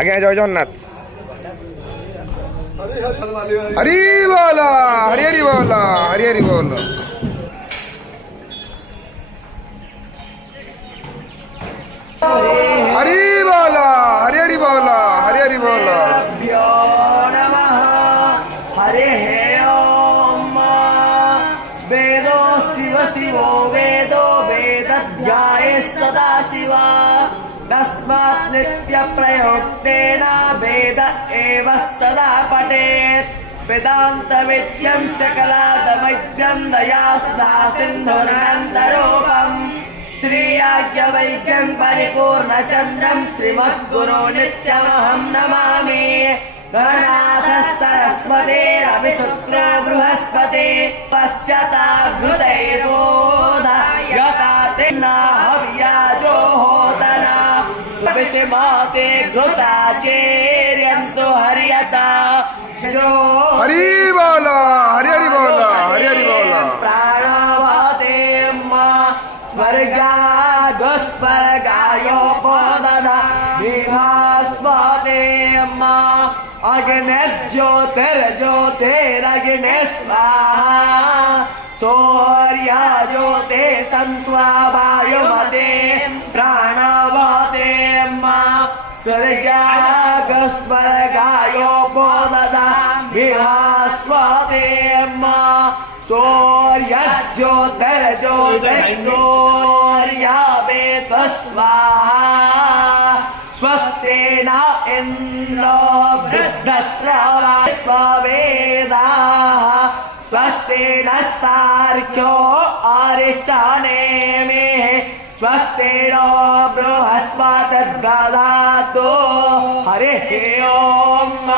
आगे जय जगन्नाथ। हरि बोला, हरि हरि बोला, हरि हरि बोल। हरि बोला, हरि हरि बोला, हरि हरि बोला। हरे ओम। वेदो शिव शिवो वेदो वेदध्यायस्तदा शिवा तस्मात् नित्य प्रयोक्तेन वेद एव सदा पठेत्। वेदांत विद्यं सकलादमैद्यं दया सुधा सिन्धुरनन्तरूपम् श्रीयाज्ञवल्क्यं परिपूर्णचन्द्रं श्रीमद्गुरो नित्यमहं नमामि। गणनाथ सरस्वतेरभिसुत्रो बृहस्पते पश्चाताघृतैर्बोधयता तेना हव्याजो होतना विषमाते घृताचेर्यन्तु हर्यता। हरि बोला, हरि हरि बोला, हरि हरि बोला। प्राणवते स्वर्गागस्वर्गायोपददा विभास्वते अग्निज्योतिर्ज्योतिरग्ने स्वाहा सूर्या ज्योते सन्त्वा वायुमते प्राणवते स्वर्गागस्वर्गायोपददा विभास्वते सूर्यज्योतिर्ज्योतिर्सूर्यावेत स्वाहा स्वस्तेन इन्द्रो वृद्धस्रवास्वेदाः स्वस्तेन स्तार्क्ष्यो अरिष्टानेमिः स्वस्तेन बृहस्पतिर्दधातु। हरिः ओम्।